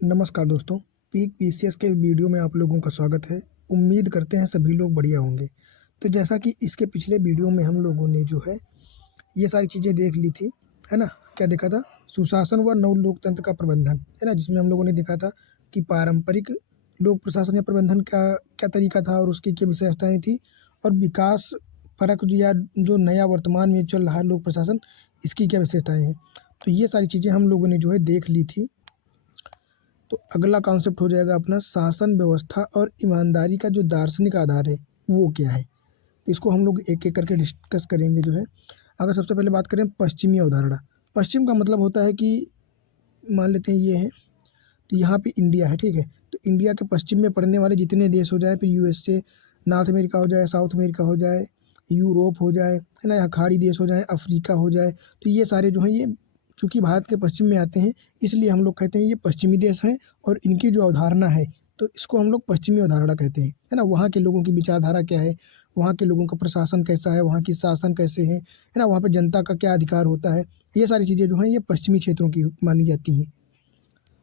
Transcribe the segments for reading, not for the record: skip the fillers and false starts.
नमस्कार दोस्तों, peak PCS के वीडियो में आप लोगों का स्वागत है। उम्मीद करते हैं सभी लोग बढ़िया होंगे। तो जैसा कि इसके पिछले वीडियो में हम लोगों ने जो है ये सारी चीज़ें देख ली थी, है ना? क्या देखा था? सुशासन व नव लोकतंत्र का प्रबंधन, है ना? जिसमें हम लोगों ने देखा था कि पारंपरिक लोक प्रशासन या प्रबंधन का क्या तरीका था और उसकी क्या विशेषताएँ थी और विकास परक या जो नया वर्तमान में चल रहा है लोक प्रशासन, इसकी क्या विशेषताएँ हैं। तो ये सारी चीज़ें हम लोगों ने जो है देख ली थी। तो अगला कॉन्सेप्ट हो जाएगा अपना शासन व्यवस्था और ईमानदारी का जो दार्शनिक आधार है वो क्या है। इसको हम लोग एक एक करके डिस्कस करेंगे जो है। अगर सबसे पहले बात करें पश्चिमी अवधारणा। पश्चिम का मतलब होता है कि मान लेते हैं ये है, तो यहाँ पे इंडिया है, ठीक है। तो इंडिया के पश्चिम में पड़ने वाले जितने देश हो जाए, फिर यूएसए, नॉर्थ अमेरिका हो जाए, साउथ अमेरिका हो जाए, यूरोप हो जाए, है ना, यहाँ खाड़ी देश हो जाए, अफ्रीका हो जाए, तो ये सारे जो हैं ये चूँकि भारत के पश्चिम में आते हैं, इसलिए हम लोग कहते हैं ये पश्चिमी देश हैं और इनकी जो अवधारणा है, तो इसको हम लोग पश्चिमी अवधारणा कहते हैं, है ना। वहाँ के लोगों की विचारधारा क्या है, वहाँ के लोगों का प्रशासन कैसा है, वहाँ की शासन कैसे है ना, वहाँ पे जनता का क्या अधिकार होता है, ये सारी चीज़ें जो हैं ये पश्चिमी क्षेत्रों की मानी जाती हैं।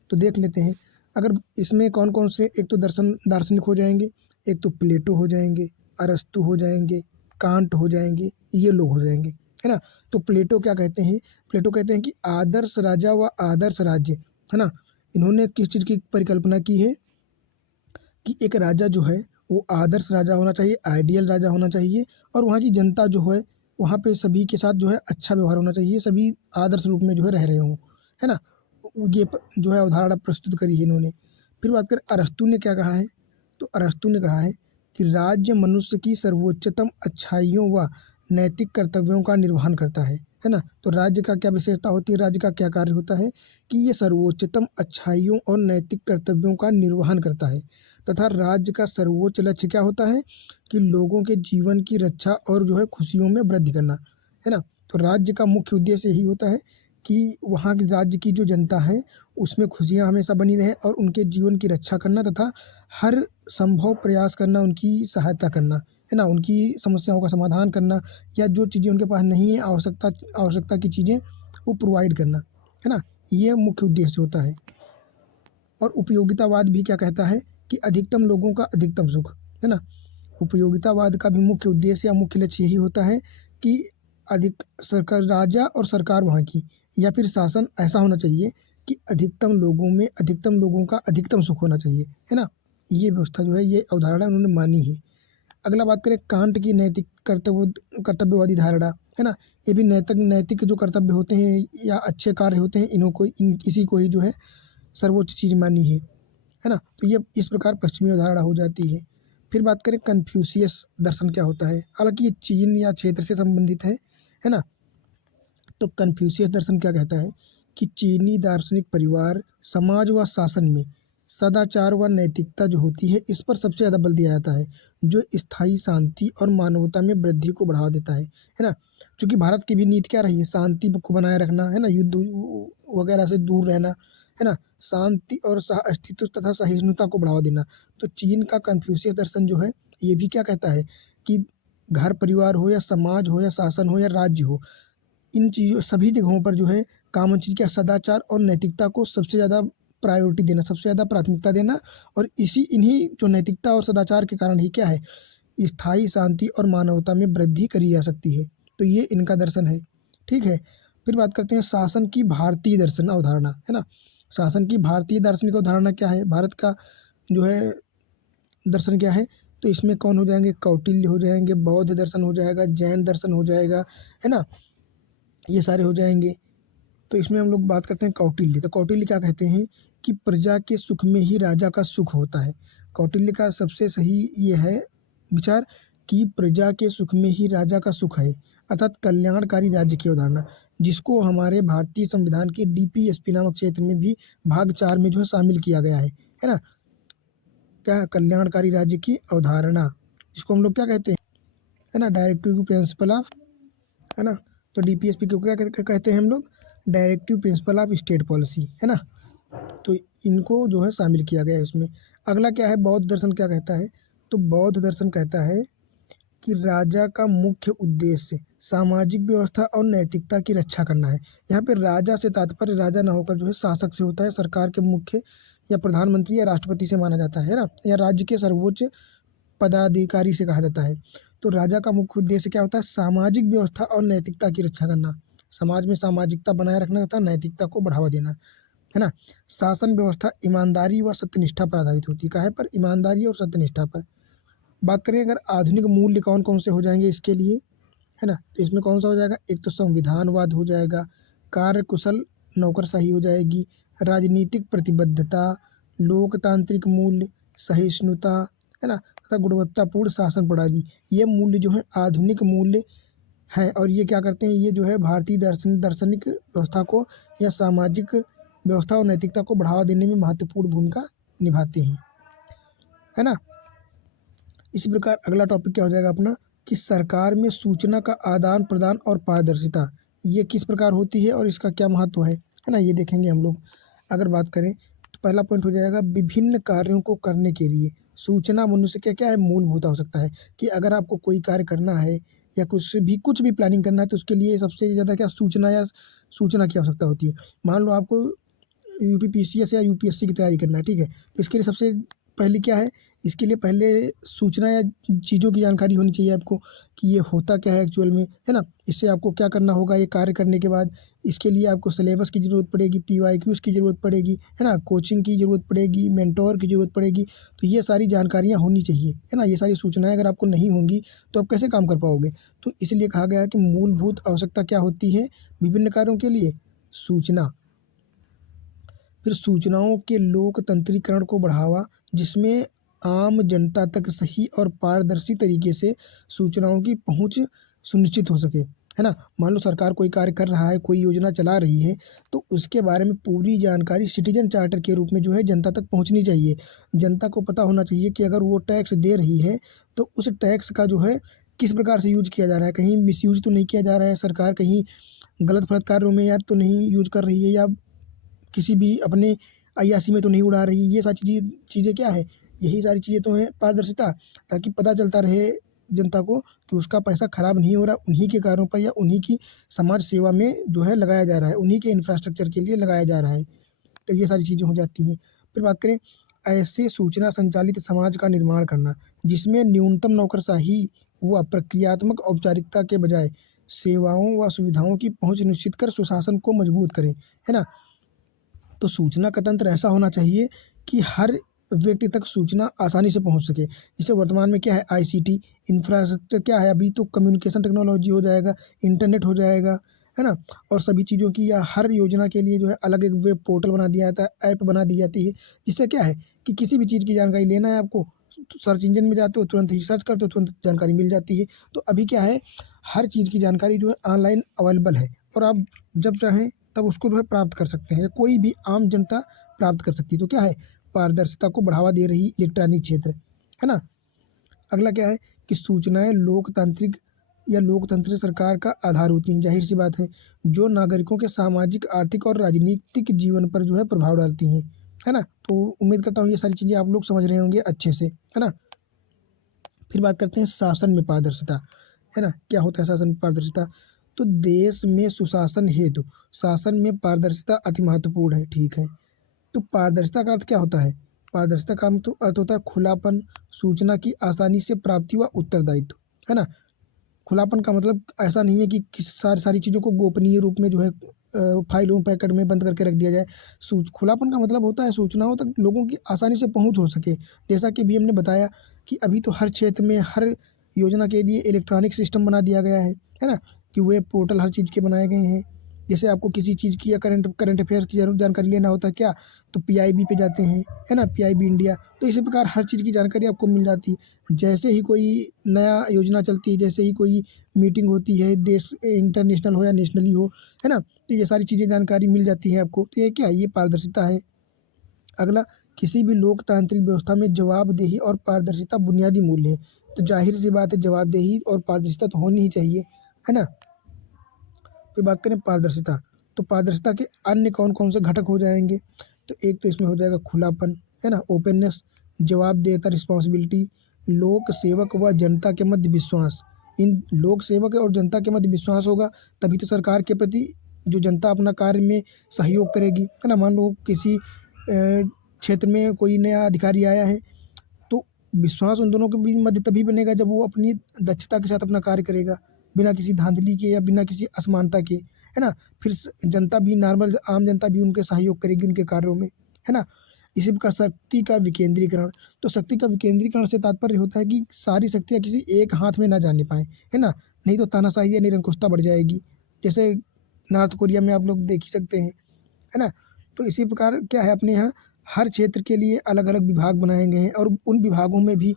तो देख लेते हैं, अगर इसमें कौन कौन से, एक तो दार्शनिक हो जाएंगे, एक तो प्लेटो हो जाएंगे, अरस्तु हो जाएंगे, कांट हो जाएंगे, ये लोग हो जाएंगे, है ना। तो प्लेटो क्या कहते हैं? प्लेटो कहते हैं कि आदर्श राजा व आदर्श राज्य, है ना। इन्होंने किस चीज़ की परिकल्पना की है कि एक राजा जो है वो आदर्श राजा होना चाहिए, आइडियल राजा होना चाहिए और वहाँ की जनता जो है वहाँ पे सभी के साथ जो है अच्छा व्यवहार होना चाहिए, सभी आदर्श रूप में जो है रह रहे हों, है ना। ये जो है अवधारणा प्रस्तुत करी है इन्होंने। फिर बात करें अरस्तु ने क्या कहा है, तो अरस्तु ने कहा है कि राज्य मनुष्य की सर्वोच्चतम अच्छाइयों व नैतिक कर्तव्यों का निर्वहन करता है ना। तो राज्य का क्या विशेषता होती है, राज्य का क्या कार्य होता है कि ये सर्वोच्चतम अच्छाइयों और नैतिक कर्तव्यों का निर्वहन करता है तथा राज्य का सर्वोच्च लक्ष्य क्या होता है कि लोगों के जीवन की रक्षा और जो है खुशियों में वृद्धि करना, है ना। तो राज्य का मुख्य उद्देश्य यही होता है कि वहाँ के राज्य की जो जनता है उसमें खुशियाँ हमेशा बनी रहें और उनके जीवन की रक्षा करना तथा हर संभव प्रयास करना, उनकी सहायता करना, है ना, उनकी समस्याओं का समाधान करना या जो चीज़ें उनके पास नहीं है आवश्यकता की चीज़ें वो प्रोवाइड करना, है ना। ये मुख्य उद्देश्य होता है। और उपयोगितावाद भी क्या कहता है कि अधिकतम लोगों का अधिकतम सुख, है ना। उपयोगितावाद का भी मुख्य उद्देश्य या मुख्य लक्ष्य यही होता है कि अधिक सरकार, राजा और सरकार वहाँ की या फिर शासन ऐसा होना चाहिए कि अधिकतम लोगों का अधिकतम सुख होना चाहिए, है ना। ये व्यवस्था जो है ये अवधारणा उन्होंने मानी है। अगला बात करें कांट की नैतिक कर्तव्यवादी धारणा, है ना। ये भी नैतिक नैतिक जो कर्तव्य होते हैं या अच्छे कार्य होते हैं इन्हों को इसी को ही जो है सर्वोच्च चीज़ मानी है ना। तो ये इस प्रकार पश्चिमी अवधारणा हो जाती है। फिर बात करें कन्फ्यूशियस दर्शन क्या होता है, हालांकि ये चीन या क्षेत्र से संबंधित है ना। तो कन्फ्यूशियस दर्शन क्या कहता है कि चीनी दार्शनिक परिवार, समाज व शासन में सदाचार व नैतिकता जो होती है इस पर सबसे ज़्यादा बल दिया जाता है, जो स्थायी शांति और मानवता में वृद्धि को बढ़ावा देता है ना। क्योंकि भारत की भी नीति क्या रही है, शांति को बनाए रखना, है ना, युद्ध वगैरह से दूर रहना, है ना, शांति और सह अस्तित्व तथा सहिष्णुता को बढ़ावा देना। तो चीन का कन्फ्यूशियस दर्शन जो है ये भी क्या कहता है कि घर परिवार हो या समाज हो या शासन हो या राज्य हो, इन चीज़ों सभी जगहों पर जो है कॉमन चीज़ क्या, सदाचार और नैतिकता को सबसे ज़्यादा प्रायोरिटी देना, सबसे ज़्यादा प्राथमिकता देना। और इन्हीं जो नैतिकता और सदाचार के कारण ही क्या है, स्थायी शांति और मानवता में वृद्धि करी जा सकती है। तो ये इनका दर्शन है, ठीक है। फिर बात करते हैं शासन की भारतीय दर्शन अवधारणा, है ना। शासन की भारतीय दार्शनिक अवधारणा क्या है, भारत का जो है दर्शन क्या है, तो इसमें कौन हो जाएंगे, कौटिल्य हो जाएंगे, बौद्ध दर्शन हो जाएगा, जैन दर्शन हो जाएगा, है ना, ये सारे हो जाएंगे। तो इसमें हम लोग बात करते हैं कौटिल्य। तो कौटिल्य क्या कहते हैं कि प्रजा के सुख में ही राजा का सुख होता है। कौटिल्य का सबसे सही ये है विचार कि प्रजा के सुख में ही राजा का सुख है, अर्थात कल्याणकारी राज्य की अवधारणा, जिसको हमारे भारतीय संविधान के डीपीएसपी नामक क्षेत्र में भी भाग 4 में जो है शामिल किया गया है ना। क्या, कल्याणकारी राज्य की अवधारणा, जिसको हम लोग क्या कहते हैं, है ना, डायरेक्टिव प्रिंसिपल ऑफ, है ना। तो डीपीएसपी को क्या कहते हैं हम लोग, directive principle of state policy, है ना। तो इनको जो है शामिल किया गया है इसमें। अगला क्या है, बौद्ध दर्शन क्या कहता है, तो बौद्ध दर्शन कहता है कि राजा का मुख्य उद्देश्य सामाजिक व्यवस्था और नैतिकता की रक्षा करना है। यहाँ पे राजा से तात्पर्य राजा ना होकर जो है शासक से होता है, सरकार के मुख्य या प्रधानमंत्री या राष्ट्रपति से माना जाता है ना, या राज्य के सर्वोच्च पदाधिकारी से कहा जाता है। तो राजा का मुख्य उद्देश्य क्या होता है? सामाजिक व्यवस्था और नैतिकता की रक्षा करना, समाज में सामाजिकता बनाए रखना तथा नैतिकता को बढ़ावा देना, है ना। शासन व्यवस्था ईमानदारी व सत्यनिष्ठा पर आधारित होती है, काहे पर? ईमानदारी और सत्यनिष्ठा पर। बात करें अगर आधुनिक मूल्य कौन कौन से हो जाएंगे इसके लिए, है ना, तो इसमें कौन सा हो जाएगा? एक तो संविधानवाद हो जाएगा, कार्य कुशल नौकरशाही हो जाएगी, राजनीतिक प्रतिबद्धता, लोकतांत्रिक मूल्य, सहिष्णुता, है ना, तथा गुणवत्तापूर्ण शासन प्रणाली। ये मूल्य जो है आधुनिक मूल्य हैं, और ये क्या करते हैं? ये जो है भारतीय दार्शनिक व्यवस्था को या सामाजिक व्यवस्था और नैतिकता को बढ़ावा देने में महत्वपूर्ण भूमिका निभाते हैं, है ना। इसी प्रकार अगला टॉपिक क्या हो जाएगा अपना, कि सरकार में सूचना का आदान प्रदान और पारदर्शिता ये किस प्रकार होती है और इसका क्या महत्व है ना, ये देखेंगे हम लोग। अगर बात करें तो पहला पॉइंट हो जाएगा, विभिन्न कार्यों को करने के लिए सूचना मनुष्य क्या क्या है? मूलभूत हो सकता है। कि अगर आपको कोई कार्य करना है या कुछ भी प्लानिंग करना है, तो उसके लिए सबसे ज़्यादा क्या सूचना की आवश्यकता होती है। मान लो आपको यूपीपीसीएस या यूपीएससी की तैयारी करना है, ठीक है, तो इसके लिए सबसे पहले क्या है? इसके लिए पहले सूचना या चीज़ों की जानकारी होनी चाहिए आपको, कि ये होता क्या है एक्चुअल में, है ना। इससे आपको क्या करना होगा ये कार्य करने के बाद। इसके लिए आपको सिलेबस की ज़रूरत पड़ेगी, पीवाईक्यूज़ की ज़रूरत पड़ेगी, है ना, कोचिंग की ज़रूरत पड़ेगी, मेंटोर की ज़रूरत पड़ेगी। तो ये सारी जानकारियाँ होनी चाहिए, है ना। ये सारी सूचनाएँ अगर आपको नहीं होंगी तो आप कैसे काम कर पाओगे? तो इसलिए कहा गया है कि मूलभूत आवश्यकता क्या होती है विभिन्न कार्यों के लिए? सूचना। फिर सूचनाओं के लोकतंत्रीकरण को बढ़ावा, जिसमें आम जनता तक सही और पारदर्शी तरीके से सूचनाओं की पहुंच सुनिश्चित हो सके, है ना। मान लो सरकार कोई कार्य कर रहा है, कोई योजना चला रही है, तो उसके बारे में पूरी जानकारी सिटीजन चार्टर के रूप में जो है जनता तक पहुंचनी चाहिए। जनता को पता होना चाहिए कि अगर वो टैक्स दे रही है तो उस टैक्स का जो है किस प्रकार से यूज किया जा रहा है, कहीं मिसयूज तो नहीं किया जा रहा है, सरकार कहीं गलत फलत कार्यों में या तो नहीं यूज कर रही है, या किसी भी अपने अय्याशी में तो नहीं उड़ा रही। ये सारी चीज़ें क्या है? यही सारी चीज़ें तो हैं पारदर्शिता, ताकि पता चलता रहे जनता को कि उसका पैसा खराब नहीं हो रहा, उन्हीं के कार्यों पर या उन्हीं की समाज सेवा में जो है लगाया जा रहा है, उन्हीं के इंफ्रास्ट्रक्चर के लिए लगाया जा रहा है। तो ये सारी चीज़ें हो जाती हैं। फिर बात करें, ऐसे सूचना संचालित समाज का निर्माण करना, जिसमें न्यूनतम नौकरशाही व प्रक्रियात्मक औपचारिकता के बजाय सेवाओं व सुविधाओं की पहुँच निश्चित कर सुशासन को मजबूत करें, है ना। तो सूचना का तंत्र ऐसा होना चाहिए कि हर व्यक्ति तक सूचना आसानी से पहुंच सके। जैसे वर्तमान में क्या है? आईसीटी इंफ्रास्ट्रक्चर क्या है? अभी तो कम्युनिकेशन टेक्नोलॉजी हो जाएगा, इंटरनेट हो जाएगा, है ना। और सभी चीज़ों की या हर योजना के लिए जो है अलग एक वेब पोर्टल बना दिया जाता है, ऐप बना दी जाती है, जिससे क्या है कि किसी भी चीज़ की जानकारी लेना है आपको, तो सर्च इंजन में जाते हो, तुरंत ही सर्च करते हो, तुरंत जानकारी मिल जाती है। तो अभी क्या है, हर चीज़ की जानकारी जो है ऑनलाइन अवेलेबल है, और आप जब चाहें तब उसको जो है प्राप्त कर सकते हैं, या कोई भी आम जनता प्राप्त कर सकती है। तो क्या है? पारदर्शिता को बढ़ावा दे रही इलेक्ट्रॉनिक क्षेत्र, है ना। अगला क्या है कि सूचनाएं लोकतंत्र सरकार का आधार होती हैं, जाहिर सी बात है, जो नागरिकों के सामाजिक, आर्थिक और राजनीतिक जीवन पर जो है प्रभाव डालती हैं, है ना। तो उम्मीद करता हूँ ये सारी चीज़ें आप लोग समझ रहे होंगे अच्छे से, है ना। फिर बात करते हैं शासन में पारदर्शिता, है ना। क्या होता है शासन में पारदर्शिता? तो देश में सुशासन हेतु शासन में पारदर्शिता अति महत्वपूर्ण है, ठीक है। तो पारदर्शिता का अर्थ क्या होता है? पारदर्शिता का तो अर्थ होता है खुलापन, सूचना की आसानी से प्राप्ति व उत्तरदायित्व, है ना। खुलापन का मतलब ऐसा नहीं है कि सारी सारी चीज़ों को गोपनीय रूप में जो है फाइलों पैकेट में बंद करके रख दिया जाए। सूच खुलापन का मतलब होता है सूचनाओं तक लोगों की आसानी से पहुंच हो सके। जैसा कि अभी हमने बताया कि अभी तो हर क्षेत्र में हर योजना के लिए इलेक्ट्रॉनिक सिस्टम बना दिया गया है ना, कि वेब पोर्टल हर चीज़ के बनाए गए हैं। जैसे आपको किसी चीज़ की या करंट अफेयर्स की जरूर जानकारी लेना होता है क्या, तो पीआईबी पे जाते हैं, है ना, पीआईबी इंडिया। तो इसी प्रकार हर चीज़ की जानकारी आपको मिल जाती है। जैसे ही कोई नया योजना चलती है, जैसे ही कोई मीटिंग होती है, देश इंटरनेशनल हो या नेशनली हो, है ना, तो ये सारी चीज़ें जानकारी मिल जाती है आपको। तो ये क्या है? ये पारदर्शिता है। अगला, किसी भी लोकतांत्रिक व्यवस्था में जवाबदेही और पारदर्शिता बुनियादी मूल्य है। तो जाहिर सी बात है, जवाबदेही और पारदर्शिता तो होनी ही चाहिए, है ना। फिर बात करें पारदर्शिता, तो पारदर्शिता के अन्य कौन कौन से घटक हो जाएंगे? तो एक तो इसमें हो जाएगा खुलापन, है ना, ओपननेस, जवाबदेहिता, रिस्पॉन्सिबिलिटी, लोक सेवक व जनता के मध्य विश्वास। इन लोक सेवक और जनता के मध्य विश्वास होगा तभी तो सरकार के प्रति जो जनता अपना कार्य में सहयोग करेगी, है ना। मान लो किसी क्षेत्र में कोई नया अधिकारी आया है, तो विश्वास उन दोनों के बीच मध्य तभी बनेगा जब वो अपनी दक्षता के साथ अपना कार्य करेगा, बिना किसी धांधली के या बिना किसी असमानता के, है ना? फिर जनता भी, नॉर्मल आम जनता भी उनके सहयोग करेगी उनके कार्यों में, है ना? इसी प्रकार शक्ति का विकेंद्रीकरण। तो शक्ति का विकेंद्रीकरण से तात्पर्य होता है कि सारी शक्तियाँ किसी एक हाथ में ना जाने पाएँ, है ना? नहीं तो तानाशाही या निरंकुशता बढ़ जाएगी। जैसे नॉर्थ कोरिया में आप लोग देख ही सकते हैं, है ना? तो इसी प्रकार क्या है, अपने यहाँ हर क्षेत्र के लिए अलग-अलग विभाग बनाए गए हैं और उन विभागों में भी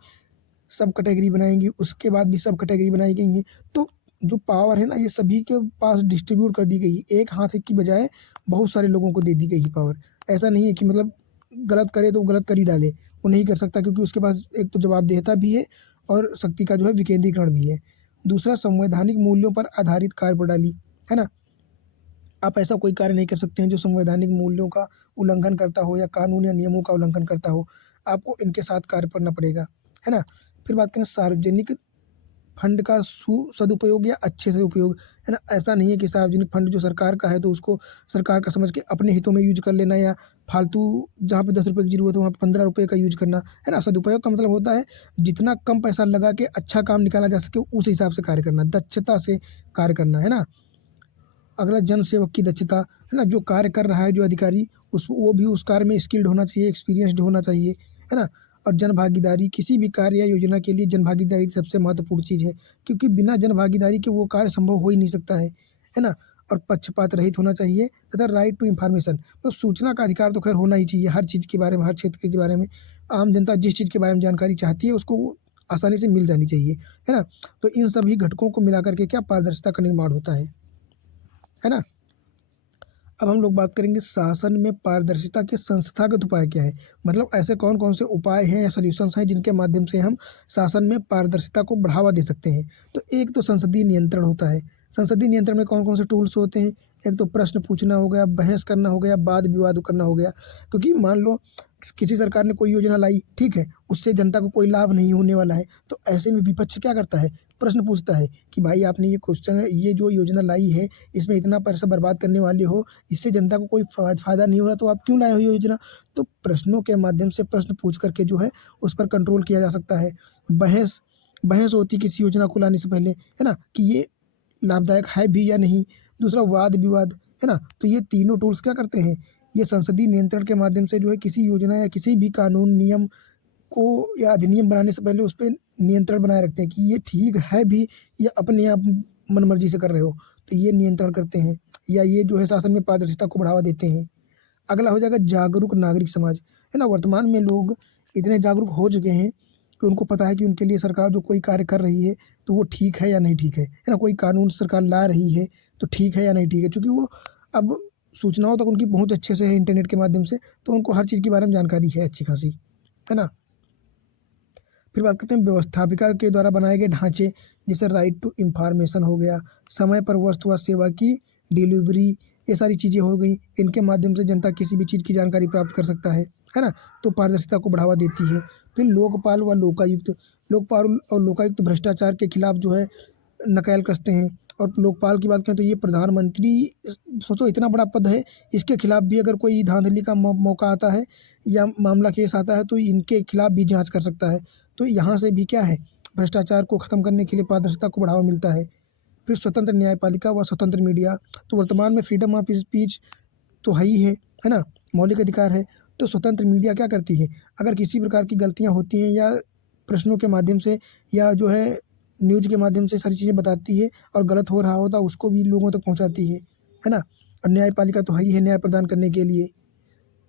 सब कैटेगरी बनाएँगी, उसके बाद भी सब कैटेगरी बनाई गई हैं। तो जो पावर है ना, ये सभी के पास डिस्ट्रीब्यूट कर दी गई है। एक हाथ की बजाय बहुत सारे लोगों को दे दी गई है पावर। ऐसा नहीं है कि मतलब गलत करे तो गलत कर ही डाले, वो नहीं कर सकता क्योंकि उसके पास एक तो जवाबदेहिता भी है और शक्ति का जो है विकेंद्रीकरण भी है। दूसरा, संवैधानिक मूल्यों पर आधारित कार्यप्रणाली, है ना? आप ऐसा कोई कार्य नहीं कर सकते हैं जो संवैधानिक मूल्यों का उल्लंघन करता हो या कानून या नियमों का उल्लंघन करता हो। आपको इनके साथ कार्य करना पड़ेगा, है ना? फिर बात करें सार्वजनिक फंड का सदुपयोग या अच्छे से उपयोग, है ना? ऐसा नहीं है कि सार्वजनिक फंड जो सरकार का है तो उसको सरकार का समझ के अपने हितों में यूज़ कर लेना या फालतू, जहाँ पे ₹10 की ज़रूरत है वहाँ पे ₹15 का यूज़ करना, है ना? सदुपयोग का मतलब होता है जितना कम पैसा लगा के अच्छा काम निकाला जा सके उस हिसाब से कार्य करना, दक्षता से कार्य करना, है ना? अगला, जन सेवक की दक्षता, है ना? जो कार्य कर रहा है जो अधिकारी, उस वो भी उस कार्य में स्किल्ड होना चाहिए, एक्सपीरियंस्ड होना चाहिए, है ना? और जन भागीदारी, किसी भी कार्य या योजना के लिए जन भागीदारी सबसे महत्वपूर्ण चीज़ है, क्योंकि बिना जन भागीदारी के वो कार्य संभव हो ही नहीं सकता है ना? और पक्षपात रहित होना चाहिए तथा राइट टू इन्फॉर्मेशन, तो सूचना का अधिकार तो खैर होना ही चाहिए हर चीज़ के बारे में, हर क्षेत्र के बारे में। आम जनता जिस चीज़ के बारे में जानकारी चाहती है उसको वो आसानी से मिल जानी चाहिए, है ना? तो इन सभी घटकों को मिला कर के क्या पारदर्शिता का निर्माण होता है ना? अब हम लोग बात करेंगे शासन में पारदर्शिता के संस्थागत उपाय क्या है, मतलब ऐसे कौन कौन से उपाय हैं या सॉल्यूशंस हैं जिनके माध्यम से हम शासन में पारदर्शिता को बढ़ावा दे सकते हैं। तो एक तो संसदीय नियंत्रण होता है। संसदीय नियंत्रण में कौन कौन से टूल्स होते हैं? एक तो प्रश्न पूछना हो गया, बहस करना हो गया, वाद विवाद करना हो गया। क्योंकि मान लो किसी सरकार ने कोई योजना लाई, ठीक है, उससे जनता को कोई लाभ नहीं होने वाला है, तो ऐसे में विपक्ष क्या करता है, प्रश्न पूछता है कि भाई आपने ये जो योजना लाई है, इसमें इतना पैसा बर्बाद करने वाले हो, इससे जनता को कोई फ़ायदा नहीं हो रहा, तो आप क्यों लाए हो ये योजना? तो प्रश्नों के माध्यम से प्रश्न पूछ करके जो है उस पर कंट्रोल किया जा सकता है। बहस बहस होती है किसी योजना को लाने से पहले, है ना? कि ये लाभदायक है भी या नहीं। दूसरा, वाद-विवाद, है ना? तो ये तीनों टूल्स क्या करते हैं, ये संसदीय नियंत्रण के माध्यम से जो है किसी योजना या किसी भी कानून, नियम को या अधिनियम बनाने से पहले उस पे नियंत्रण बनाए रखते हैं कि ये ठीक है भी या अपने आप मनमर्जी से कर रहे हो, तो ये नियंत्रण करते हैं या ये जो है शासन में पारदर्शिता को बढ़ावा देते हैं। अगला हो जाएगा जागरूक नागरिक समाज, है ना? वर्तमान में लोग इतने जागरूक हो चुके हैं कि उनको पता है कि उनके लिए सरकार जो कोई कार्य कर रही है, तो वो ठीक है या नहीं ठीक है ना? कोई कानून सरकार ला रही है, तो ठीक है या नहीं ठीक है? चूँकि वो अब सूचनाओं तक उनकी पहुँच अच्छे से है इंटरनेट के माध्यम से, तो उनको हर चीज़ के बारे में जानकारी है अच्छी खासी, है ना? फिर बात करते हैं व्यवस्थापिका के द्वारा बनाए गए ढांचे, जैसे राइट टू इंफॉर्मेशन हो गया, समय पर वस्तु व सेवा की डिलीवरी, ये सारी चीज़ें हो गई। इनके माध्यम से जनता किसी भी चीज़ की जानकारी प्राप्त कर सकता है ना? तो पारदर्शिता को बढ़ावा देती है। फिर लोकपाल व लोकायुक्त, लोकपाल और लोकायुक्त भ्रष्टाचार के खिलाफ जो है नकेल कसते हैं। और लोकपाल की बात करें तो ये प्रधानमंत्री, सोचो इतना बड़ा पद है, इसके खिलाफ भी अगर कोई धांधली का मौका आता है या मामला केस आता है तो इनके खिलाफ भी जांच कर सकता है। तो यहाँ से भी क्या है, भ्रष्टाचार को ख़त्म करने के लिए पारदर्शिता को बढ़ावा मिलता है। फिर स्वतंत्र न्यायपालिका व स्वतंत्र मीडिया, तो वर्तमान में फ्रीडम ऑफ स्पीच तो है ना? मौलिक अधिकार है। तो स्वतंत्र मीडिया क्या करती है, अगर किसी प्रकार की गलतियाँ होती हैं या प्रश्नों के माध्यम से या जो है न्यूज़ के माध्यम से सारी चीज़ें बताती है और गलत हो रहा होता है उसको भी लोगों तक पहुँचाती है ना? और न्यायपालिका तो है ही है न्याय प्रदान करने के लिए।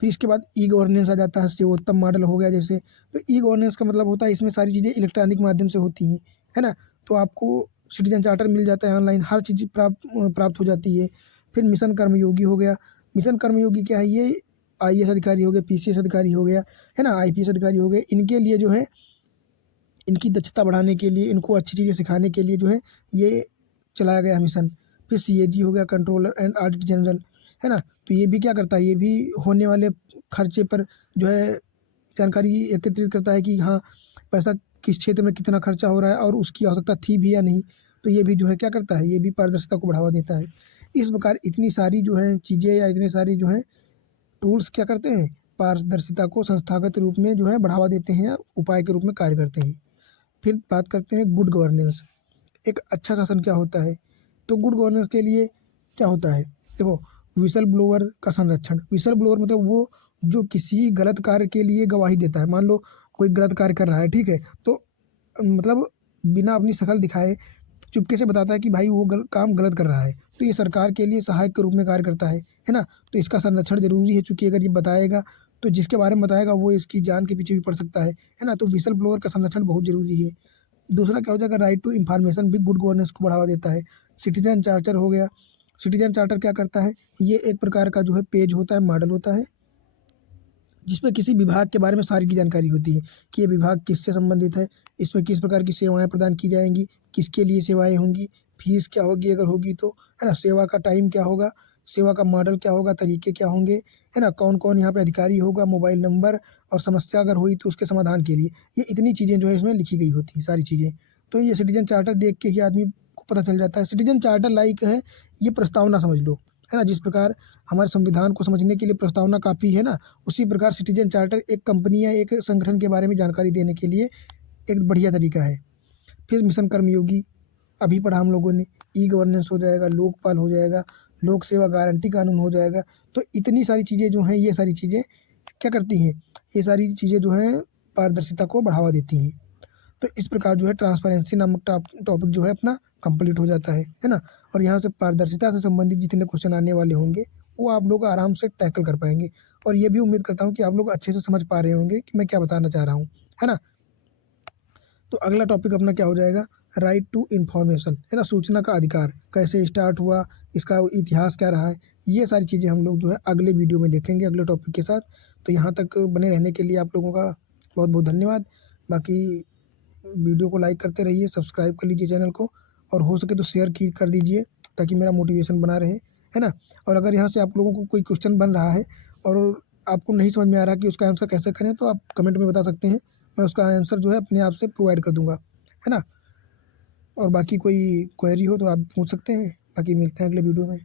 फिर इसके बाद ई गवर्नेंस आ जाता है, सेवोत्तम मॉडल हो गया जैसे। तो ई गवर्नेंस का मतलब होता है इसमें सारी चीज़ें इलेक्ट्रॉनिक माध्यम से होती हैं, है ना? तो आपको सिटीज़न चार्टर मिल जाता है ऑनलाइन, हर चीज़ प्राप्त हो जाती है। फिर मिशन कर्मयोगी हो गया। मिशन कर्मयोगी क्या है, ये आईएएस अधिकारी हो गए, पीसीएस अधिकारी हो गया, है ना? आईपीएस अधिकारी हो गए, इनके लिए जो है इनकी दक्षता बढ़ाने के लिए, इनको अच्छी चीज़ें सिखाने के लिए जो है ये चलाया गया मिशन। फिर सीएजी हो गया, कंट्रोलर एंड ऑडिट जनरल, है ना? तो ये भी क्या करता है, ये भी होने वाले खर्चे पर जो है जानकारी एकत्रित करता है कि हाँ, पैसा किस क्षेत्र में कितना खर्चा हो रहा है और उसकी आवश्यकता थी भी या नहीं। तो ये भी जो है क्या करता है, ये भी पारदर्शिता को बढ़ावा देता है। इस प्रकार इतनी सारी जो है चीज़ें या इतने सारी जो है टूल्स क्या करते हैं, पारदर्शिता को संस्थागत रूप में जो है बढ़ावा देते हैं या उपाय के रूप में कार्य करते हैं। फिर बात करते हैं गुड गवर्नेंस। एक अच्छा शासन क्या होता है? तो गुड गवर्नेंस के लिए क्या होता है? देखो, विसल ब्लोअर का संरक्षण। विसल ब्लोअर मतलब वो जो किसी गलत कार्य के लिए गवाही देता है। मान लो कोई गलत कार्य कर रहा है, ठीक है, तो मतलब बिना अपनी शकल दिखाए चुपके से बताता है कि भाई वो काम गलत कर रहा है, तो ये सरकार के लिए सहायक के रूप में कार्य करता है ना। तो इसका संरक्षण जरूरी है, चूंकि अगर ये बताएगा तो जिसके बारे में बताएगा वो इसकी जान के पीछे भी पड़ सकता है ना। तो विसल ब्लोअर का संरक्षण बहुत जरूरी है। दूसरा क्या हो जाएगा, राइट टू इन्फॉर्मेशन भी गुड गवर्नेंस को बढ़ावा देता है। सिटीजन चार्टर हो गया। सिटीजन चार्टर क्या करता है? ये एक प्रकार का जो है पेज होता है, मॉडल होता है, जिसमें किसी विभाग के बारे में सारी की जानकारी होती है कि ये विभाग किससे संबंधित है, इसमें किस प्रकार की सेवाएं प्रदान की जाएंगी, किसके लिए सेवाएं होंगी, फीस क्या होगी अगर होगी तो, है ना, सेवा का टाइम क्या होगा, सेवा का मॉडल क्या होगा, तरीके क्या होंगे, है ना, कौन कौन यहाँ पे अधिकारी होगा, मोबाइल नंबर, और समस्या अगर हुई तो उसके समाधान के लिए, ये इतनी चीज़ें जो है इसमें लिखी गई होती हैं सारी चीज़ें। तो ये सिटीजन चार्टर देख के ही आदमी को पता चल जाता है। सिटीजन चार्टर लाइक है ये प्रस्तावना समझ लो, है ना। जिस प्रकार हमारे संविधान को समझने के लिए प्रस्तावना काफ़ी है ना, उसी प्रकार सिटीजन चार्टर एक कंपनी या एक संगठन के बारे में जानकारी देने के लिए एक बढ़िया तरीका है। फिर मिशन कर्मयोगी अभी पढ़ा हम लोगों ने। ई गवर्नेंस हो जाएगा, लोकपाल हो जाएगा, लोक सेवा गारंटी कानून हो जाएगा। तो इतनी सारी चीज़ें जो हैं, ये सारी चीज़ें क्या करती हैं? ये सारी चीज़ें जो हैं पारदर्शिता को बढ़ावा देती हैं। तो इस प्रकार जो है ट्रांसपेरेंसी नामक टॉपिक जो है अपना कंप्लीट हो जाता है ना। और यहाँ से पारदर्शिता से संबंधित जितने क्वेश्चन आने वाले होंगे वो आप लोग आराम से टैकल कर पाएंगे। और ये भी उम्मीद करता हूँ कि आप लोग अच्छे से समझ पा रहे होंगे कि मैं क्या बताना चाह रहा हूँ, है ना। तो अगला टॉपिक अपना क्या हो जाएगा, राइट टू इन्फॉर्मेशन, है ना, सूचना का अधिकार कैसे स्टार्ट हुआ, इसका इतिहास क्या रहा है, ये सारी चीज़ें हम लोग जो है अगले वीडियो में देखेंगे अगले टॉपिक के साथ। तो यहाँ तक बने रहने के लिए आप लोगों का बहुत बहुत धन्यवाद। बाकी वीडियो को लाइक करते रहिए, सब्सक्राइब कर लीजिए चैनल को, और हो सके तो शेयर की कर दीजिए ताकि मेरा मोटिवेशन बना रहे, है ना। और अगर यहाँ से आप लोगों को कोई क्वेश्चन बन रहा है और आपको नहीं समझ में आ रहा कि उसका आंसर कैसे करें, तो आप कमेंट में बता सकते हैं, मैं उसका आंसर जो है अपने आप से प्रोवाइड कर दूंगा, है ना। और बाकी कोई क्वेरी हो तो आप पूछ सकते हैं। बाकी मिलते हैं अगले वीडियो में।